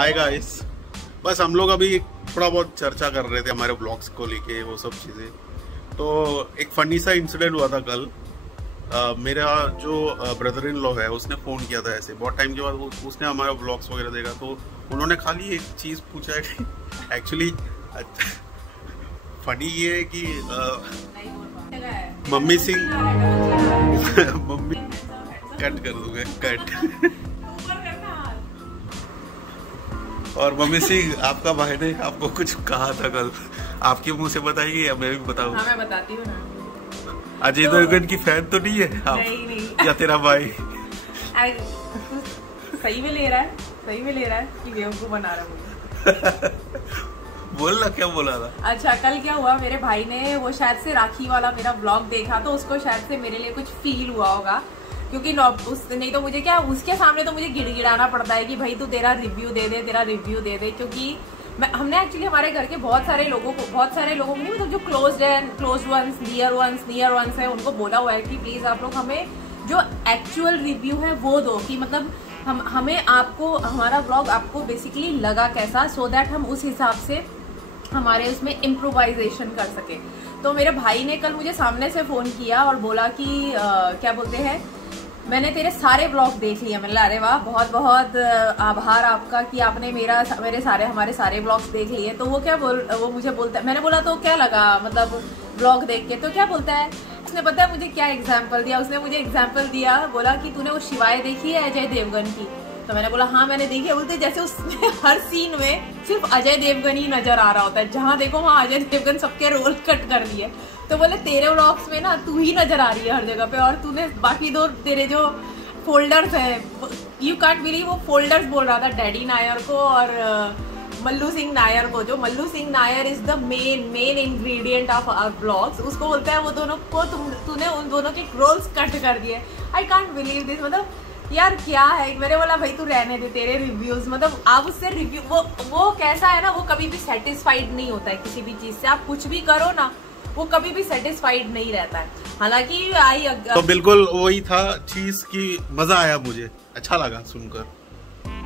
Hi guys, बस हम लोग अभी थोड़ा बहुत चर्चा कर रहे थे हमारे ब्लॉग्स को लेके, वो सब चीज़ें। तो एक फनी सा इंसिडेंट हुआ था कल। मेरा जो ब्रदर इन लॉ है उसने फ़ोन किया था ऐसे बहुत टाइम के बाद। उसने हमारा ब्लॉग्स वगैरह देखा, तो उन्होंने खाली एक चीज़ पूछा है कि एक्चुअली फनी ये है कि मम्मी सिंह मम्मी कट कर दूंगा कट और मम्मी सिंह, आपका भाई ने आपको कुछ कहा था कल, आपके मुंह से बताइए या मैं भी बताऊं? हाँ, मैं बताती हूँ ना। अजय देवगन की फैन तो नहीं है आप? नहीं। या तेरा भाई सही में ले रहा है कि बेवकूफ बना रहा है। बोलना क्या बोला था? अच्छा, कल क्या हुआ, मेरे भाई ने वो शायद से राखी वाला मेरा ब्लॉग देखा, तो उसको शायद से मेरे लिए कुछ फील हुआ होगा, क्योंकि नहीं तो मुझे क्या, उसके सामने तो मुझे गिड़गिड़ाना पड़ता है कि भाई तू तेरा रिव्यू दे दे, क्योंकि हमने एक्चुअली हमारे घर के बहुत सारे लोगों को नहीं, मतलब जो क्लोज वंस, नियर वंस है, उनको बोला हुआ है कि प्लीज आप लोग हमें जो एक्चुअल रिव्यू है वो दो, कि मतलब हमें आपको हमारा ब्लॉग आपको बेसिकली लगा कैसा, सो दैट हम उस हिसाब से हमारे उसमें इम्प्रोवाइजेशन कर सके। तो मेरे भाई ने कल मुझे सामने से फोन किया और बोला कि क्या बोलते हैं, मैंने तेरे सारे ब्लॉग देख लिए। मैंने अरे वाह, बहुत बहुत आभार आपका कि आपने हमारे सारे ब्लॉग्स देख लिए। तो वो मुझे बोलता है, मैंने बोला तो क्या लगा मतलब ब्लॉग देख के, तो क्या बोलता है, उसने पता है मुझे क्या एग्जाम्पल दिया, उसने मुझे एग्जाम्पल दिया, बोला कि तूने वो शिवाय देखी है अजय देवगन की? तो मैंने बोला हाँ मैंने देखी है। बोलते जैसे उसमें हर सीन में सिर्फ अजय देवगन ही नजर आ रहा होता है, जहाँ देखो वहाँ अजय देवगन सबके रोल कट कर दिए। तो बोले तेरे व्लॉग्स में ना तू ही नजर आ रही है हर जगह पे, और तूने बाकी दो तेरे जो फोल्डर्स है, यू कांट बिलीव, वो फोल्डर्स बोल रहा था डैडी नायर को और मल्लू सिंह नायर को। जो Mallu Singh Nair is the main ingredient of our blogs, उसको बोलता है वो दोनों को तूने उन दोनों के रोल्स कट कर दिए। आई कांट बिलीव दिस, मतलब यार क्या है। मेरे बोला भाई तू रहने दे तेरे रिव्यूज, मतलब आप उससे रिव्यू वो कैसा है ना, वो कभी भी सेटिस्फाइड नहीं होता है किसी भी चीज से, आप कुछ भी करो ना वो कभी भी सेटिस्फाइड नहीं रहता है। हालांकि तो बिल्कुल वही था चीज की, मजा आया, मुझे अच्छा लगा सुनकर।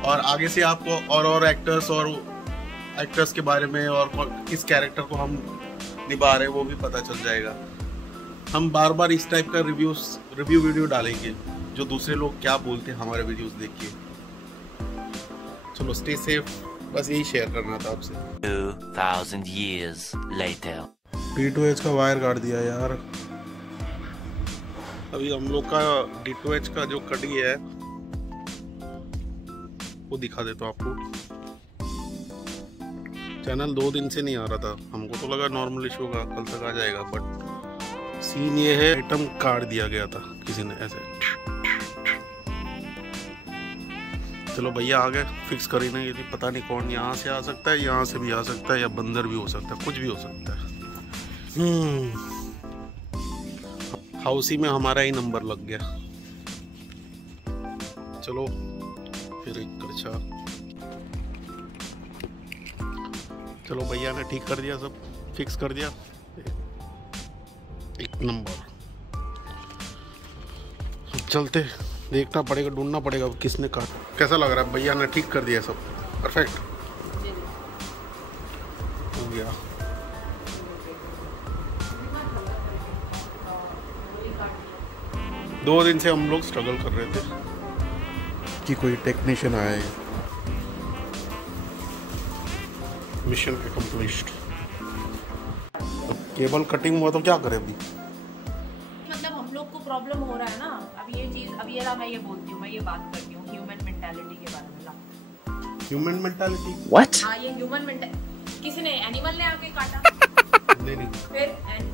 और आगे से आपको और एक्टर्स के बारे में और किस कैरेक्टर को हम निभा रहे हैं वो भी पता चल जाएगा। हम बार बार इस टाइप का रिव्यू वीडियो डालेंगे जो दूसरे लोग क्या बोलते हैं हमारे वीडियोस देख के। चलो स्टे सेफ, बस यही शेयर करना था आपसे। 2000 years later D2H का वायर काट दिया यार। अभी हम लोग का D2H का जो कड़ी है वो दिखा देता हूँ आपको। चैनल 2 दिन से नहीं आ रहा था, हमको तो लगा नॉर्मल इशू होगा, कल तक आ जाएगा, बट सीन ये है आइटम काट दिया गया था किसी ने ऐसे। चलो भैया आ गए, फिक्स कर ही नहीं, यदि पता नहीं कौन यहाँ से आ सकता है, यहाँ से भी आ सकता है, या बंदर भी हो सकता है, कुछ भी हो सकता है। हाउसी में हमारा ही नंबर लग गया। चलो फिर एक करछा। चलो भैया ने ठीक कर दिया, सब फिक्स कर दिया, एक नंबर। चलते, देखना पड़ेगा, ढूंढना पड़ेगा किसने काटा। कैसा लग रहा है? भैया ने ठीक कर दिया सब, परफेक्ट हो गया। दो दिन से हम लोग स्ट्रगल कर रहे थे कि कोई टेक्नीशियन आए। Mission accomplished. अब केबल कटिंग हुआ तो क्या करें अभी? मतलब हम लोग को प्रॉब्लम हो रहा है ना, अब ये चीज, अब ये मैं ये बोलती हूँ, मैं ये बात करती हूँ ह्यूमन मेंटालिटी के बारे में। Human mentality? व्हाट? हाँ, ये ह्यूमन मेंटालिटी, किसी ने एनिमल ने आके काटा? नहीं फिर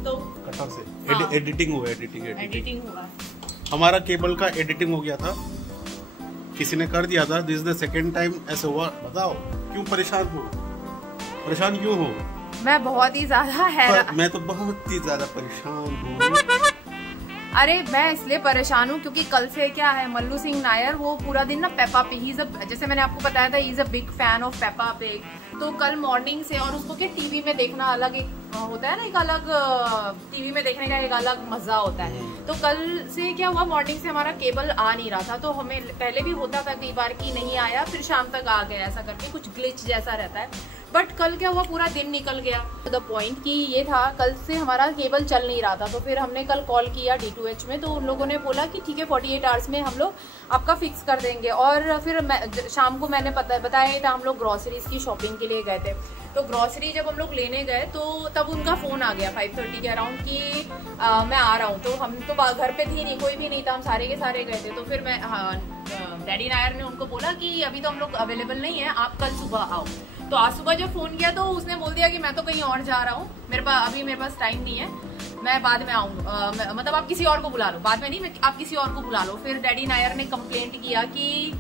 तो कटर से हाँ। एडिटिंग हुआ। हमारा केबल का एडिटिंग हो गया था, किसी ने कर दिया था। This is the second time ऐसे हुआ। बताओ क्यों परेशान क्यों हो? मैं बहुत ही ज्यादा हैरान, मैं तो बहुत ही ज्यादा परेशान हूँ। अरे मैं इसलिए परेशान हूँ क्योंकि कल से क्या है, मल्लू सिंह नायर वो पूरा दिन ना पेपा पिग, जैसे मैंने आपको बताया था, he is a big fan of Peppa pig. तो कल मॉर्निंग से, और उसको क्या टीवी में देखना अलग एक होता है ना, एक अलग टीवी में देखने का एक अलग मजा होता है। तो कल से क्या हुआ, मॉर्निंग से हमारा केबल आ नहीं रहा था, तो हमें पहले भी होता था कई बार कि नहीं आया फिर शाम तक आ गया, ऐसा करके कुछ ग्लिच जैसा रहता है। बट कल क्या हुआ, पूरा दिन निकल गया। द पॉइंट कि ये था, कल से हमारा केबल चल नहीं रहा था, तो फिर हमने कल कॉल किया D2H में, तो उन लोगों ने बोला कि ठीक है 48 आवर्स में हम लोग आपका फिक्स कर देंगे। और फिर शाम को मैंने बताया था, हम लोग ग्रॉसरीज की शॉपिंग के लिए गए थे, तो ग्रॉसरी जब हम लोग लेने गए तो तब उनका फोन आ गया 5:30 के अराउंड कि मैं आ रहा हूँ। तो हम तो घर पे थी नहीं, कोई भी नहीं था, हम सारे के सारे गए थे। तो फिर मैं डैडी नायर ने उनको बोला कि अभी तो हम लोग अवेलेबल नहीं है, आप कल सुबह आओ। तो आज सुबह जब फोन किया तो उसने बोल दिया कि मैं तो कहीं और जा रहा हूँ, मेरे पास टाइम नहीं है, मैं बाद में आऊंगा, मतलब आप किसी और को बुला लो, बाद में नहीं, आप किसी और को बुला लो। फिर डैडी नायर ने कंप्लेंट किया कि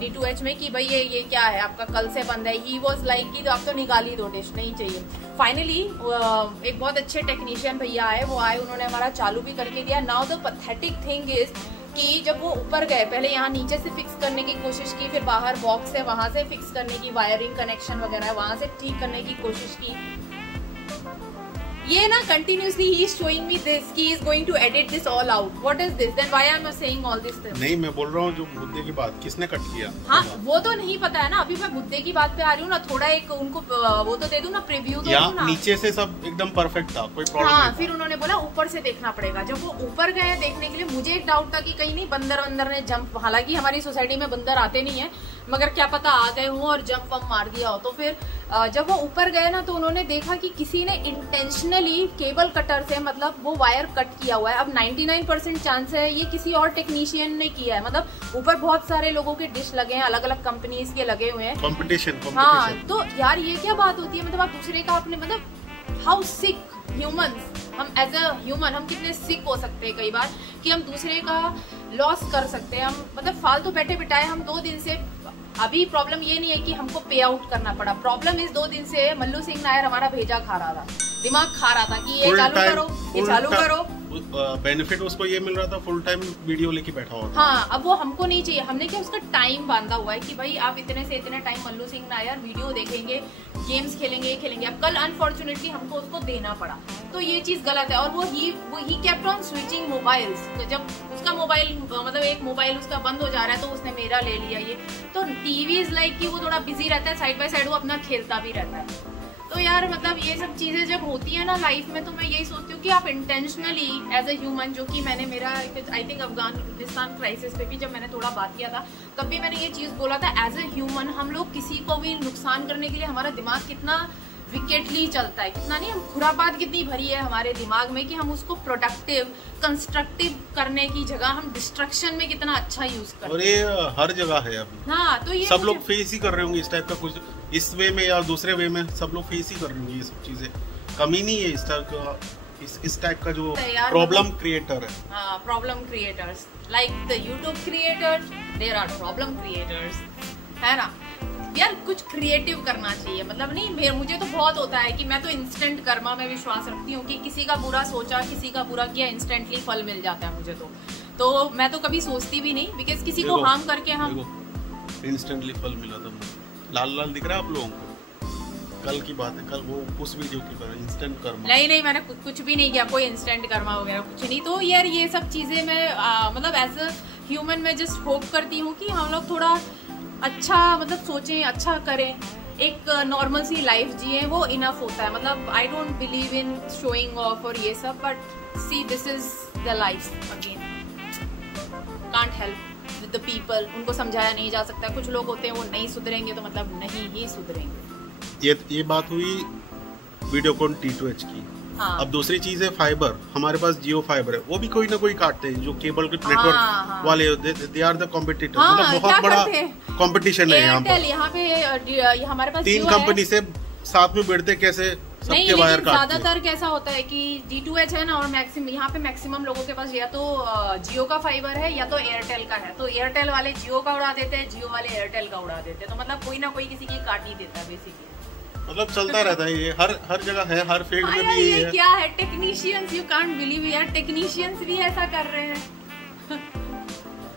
D2H में कि भाई ये क्या है, आपका कल से बंद है। ही वॉज लाइक कि तो आप तो निकाल ही दो, डिश नहीं चाहिए। फाइनली एक बहुत अच्छे टेक्नीशियन भैया आए, वो आए, उन्होंने हमारा चालू भी करके दिया। Now the pathetic thing is कि जब वो ऊपर गए, पहले यहाँ नीचे से फिक्स करने की कोशिश की, फिर बाहर बॉक्स है वहां से फिक्स करने की, वायरिंग कनेक्शन वगैरह वहां से ठीक करने की कोशिश की। ये ना कंटिन्यूसली ही इज शोइंग मी दिस कि is going to edit this all out. What is this, then why I am saying all this things? नहीं, मैं बोल रहा हूँ जो मुद्दे की बात किसने कट किया। हाँ, वो तो नहीं पता है ना, अभी मैं मुद्दे की बात पे आ रही हूँ ना, थोड़ा एक उनको वो तो दे दूं ना, प्रीव्यू दे दूं ना। नीचे से सब एकदम परफेक्ट था, कोई प्रॉब्लम हाँ, फिर उन्होंने बोला ऊपर से देखना पड़ेगा। जब वो ऊपर गए देखने के लिए, मुझे एक डाउट था कि कहीं नहीं बंदर ने जंप, हालांकि हमारी सोसाइटी में बंदर आते नहीं है, मगर क्या पता आ गए हों और जंप वंप मार दिया हो। तो फिर जब वो ऊपर गए ना, तो उन्होंने देखा कि किसी ने इंटेंशनली केबल कटर से, मतलब वो वायर कट किया हुआ है। अब 99% चांस है ये किसी और टेक्नीशियन ने किया है, मतलब ऊपर बहुत सारे लोगों के डिश लगे हैं, अलग अलग कंपनीज के लगे हुए हैं, कंपटीशन। हाँ, तो यार ये क्या बात होती है, मतलब आप दूसरे का अपने, मतलब हाउ सिक ह्यूमंस, हम एज अ ह्यूमन हम कितने सिक हो सकते हैं कई बार कि हम दूसरे का लॉस कर सकते हैं। हम मतलब फालतू बैठे बिठाए, हम 2 दिन से, अभी प्रॉब्लम ये नहीं है कि हमको पे आउट करना पड़ा, प्रॉब्लम इस 2 दिन से मल्लू सिंह नायर हमारा भेजा खा रहा था, दिमाग खा रहा था कि ये चालू करो, ये चालू करो। बेनिफिट उसको ये मिल रहा था, फुल टाइम वीडियो लेके बैठा हुआ। हाँ, अब वो हमको नहीं चाहिए। हमने क्या उसका टाइम बांधा हुआ है कि भाई आप इतने से इतने टाइम मल्लू सिंह नायर वीडियो देखेंगे, गेम्स खेलेंगे। अब कल अनफॉर्चुनेटली हमको उसको देना पड़ा, तो ये चीज गलत है। और वो he kept on switching mobiles. तो जब उसका मोबाइल, मतलब एक मोबाइल उसका बंद हो जा रहा है, तो उसने मेरा ले लिया। ये तो टीवी इज लाइक कि वो थोड़ा बिजी रहता है, साइड बाय साइड वो अपना खेलता भी रहता है। तो यार मतलब ये सब चीजें जब होती है ना लाइफ में, तो मैं यही सोचती हूँ कि आप इंटेंशनली एज अ ह्यूमन, जो कि मैंने मेरा आई थिंक अफगानिस्तान क्राइसिस पे भी जब मैंने थोड़ा बात किया था, तब भी मैंने ये चीज बोला था, एज अ ह्यूमन हम लोग किसी को भी नुकसान करने के लिए हमारा दिमाग कितना विकेटली चलता है, कितना नहीं, हम खुरापात कितनी भरी है हमारे दिमाग में कि हम उसको प्रोडक्टिव कंस्ट्रक्टिव करने की जगह हम डिस्ट्रक्शन में कितना अच्छा यूज करते हैं। और ये हर जगह है अभी। हाँ, तो ये सब लोग फेस ही कर रहे होंगे इस टाइप का, कुछ इस वे में या दूसरे वे में सब लोग फेस ही कर रहे होंगे ये सब चीजें। कमी नहीं है इस टाइप का जो प्रॉब्लम क्रिएटर है। हाँ, problem creators like the YouTube creators, there are problem creators, है ना यार। कुछ क्रिएटिव करना चाहिए, मतलब नहीं, मुझे तो बहुत होता है कि मैं तो इंस्टेंट कर्मा में विश्वास रखती हूँ कि किसी का बुरा सोचा, किसी का बुरा किया, इंस्टेंटली फल मिल जाता है मुझे। तो मैं तो कभी सोचती भी नहीं, बिकॉज किसी को हार्म करके हम इंस्टेंटली फल मिला था। लाल लाल दिख रहा है आप लोगों को? कल की बात है, कल वो उस वीडियो की तरह इंस्टेंट कर्मा। नहीं, मैंने कुछ भी नहीं किया, कोई इंस्टेंट कर्मा वगैरह कुछ नहीं। तो यार ये सब चीजें मैं मतलब एज अ ह्यूमन मैं जस्ट होप करती हूँ कि हम लोग थोड़ा अच्छा, मतलब सोचें, अच्छा करें, एक नॉर्मल सी लाइफ जिए, वो इनफ होता है। मतलब I don't believe in showing off और ये सब, but see this is the life again, can't help with the people. उनको समझाया नहीं जा सकता। कुछ लोग होते हैं वो नहीं सुधरेंगे, तो मतलब नहीं ही सुधरेंगे। ये बात हुई वीडियोकॉन T2H की। हाँ। अब दूसरी चीज है फाइबर। हमारे पास जियो फाइबर है, वो भी कोई ना कोई काटते हैं, जो केबल के नेटवर्क वाले, दे आर द कॉम्पिटिटर। मतलब बहुत बड़ा कंपटीशन है यहाँ पर। यहाँ पे हमारे पास 3 कंपनी से साथ में बैठते कैसे सबके वायर काटते हैं। ज्यादातर कैसा होता है कि D2H है ना, और यहाँ पे मैक्सिमम लोगों के पास या तो जियो का फाइबर है या तो एयरटेल का है। तो एयरटेल वाले जियो का उड़ा देते हैं, जियो वाले एयरटेल का उड़ा देते हैं। तो मतलब कोई ना कोई किसी की काट ही देता है बेसिकली। मतलब चलता रहता है ये, हर जगह है, हर फील्ड में भी ये है। क्या है टेक्नीशियंस, यू कांट बिलीव यार, टेक्नीशियंस भी ऐसा कर रहे हैं।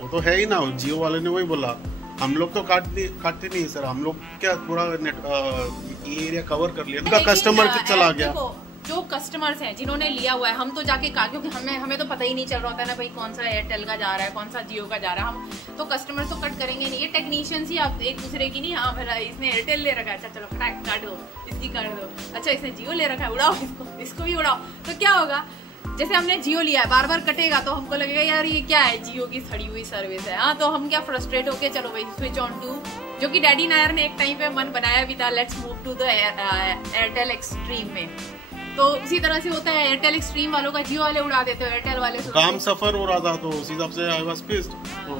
वो तो है ही ना, जियो वाले ने वही बोला, हम लोग तो काटते नहीं सर, हम लोग क्या पूरा नेट ये एरिया कवर कर लिया, उनका कस्टमर चला गया। जो कस्टमर्स हैं जिन्होंने लिया हुआ है, हम तो जाके क्योंकि हमें तो पता ही नहीं चल रहा होता ना भाई कौन सा एयरटेल का जा रहा है, कौन सा जियो का जा रहा है, हम तो कस्टमर तो कट करेंगे नहीं, ये टेक्नीशियंस ही आप एक दूसरे की नहीं, हाँ भला इसने एयरटेल ले रखा है, अच्छा चलो काट दो, इसकी कर दो, अच्छा इसने जियो ले रखा है, उड़ाओ इसको भी उड़ाओ। तो क्या होगा, जैसे हमने जियो लिया है, बार बार कटेगा तो हमको लगेगा यार ये क्या है, जियो की सड़ी हुई सर्विस है। हाँ, तो हम क्या फ्रस्ट्रेट होके चलो भाई स्विच ऑन टू, जो कि डैडी नायर ने एक टाइम पे मन बनाया भी था, let's move to the Airtel Xtreme में। तो उसी तरह से होता है, एयरटेल एक्सट्रीम वालों का जियो वाले उड़ा देते हो, एयरटेल वाले काम सफर हो रहा था तो उसी हिसाब से आई वाज पिस्ड। तो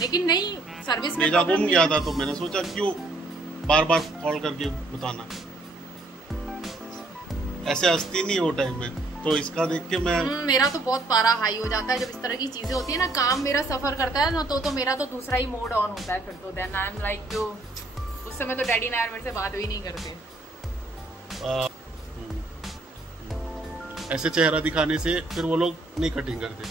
लेकिन नहीं, सर्विस में मेरा गुम गया था तो मैंने सोचा क्यों बार बार कॉल करके बताना, ऐसे हंसती नहीं वो टाइम में, तो इसका देख के मैं मेरा तो बहुत पारा हाई हो जाता है जब इस तरह की चीजें होती है ना, काम मेरा सफर करता है ना, तो मेरा तो दूसरा ही मोड ऑन होता है फिर तो, देन आई एम लाइक जो उस समय तो डैडी नायर मेरे से बात भी नहीं करते। ऐसे चेहरा दिखाने से फिर वो लोग नहीं कटिंग करते।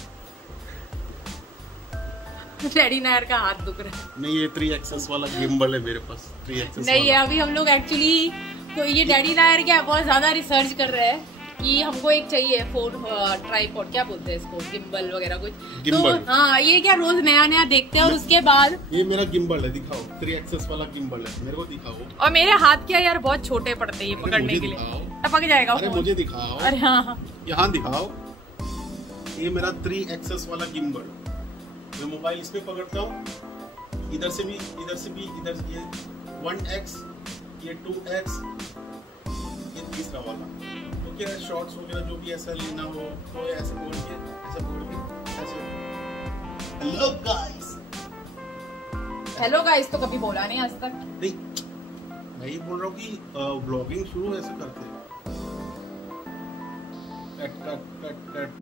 डैडी नायर का हाथ दुख रहा है। नहीं, ये 3 एक्सेस वाला गिम्बल है मेरे पास, 3 एक्सेस नहीं है, अभी हम लोग एक्चुअली तो ये डैडी नायर क्या बहुत ज्यादा रिसर्च कर रहे हैं कि हमको एक चाहिए फोन ट्राइपॉड, क्या बोलते हैं इसको, गिम्बल वगैरह कुछ। गिम्बल। तो हाँ, ये क्या रोज नया नया देखते हैं और उसके बाद ये मेरा गिम्बल है, दिखाओ, 3 एक्सेस वाला गिम्बल है, मेरे को दिखाओ। और मेरे हाथ क्या यार बहुत छोटे पड़ते हैं ये पकड़ने के लिए, टपक जाएगा। अरे मुझे दिखाओ, अरे हाँ यहाँ दिखाओ, ये मेरा 3 एक्सेस वाला गिम्बल, मैं मोबाइल इसमें पकड़ता हूँ, इधर से भी इधर ये 1x, ये 2x, ये तीसरा वाला। तो क्या शॉर्ट्स वगैरह जो भी ऐसा लेना हो तो ऐसे बोल के ऐसे हेलो गाइस तो कभी बोला नहीं आज तक। नहीं, मैं ये बोल रहा हूँ कि ब्लॉगिंग शुरू ऐसे करते हैं, कट कट कट कट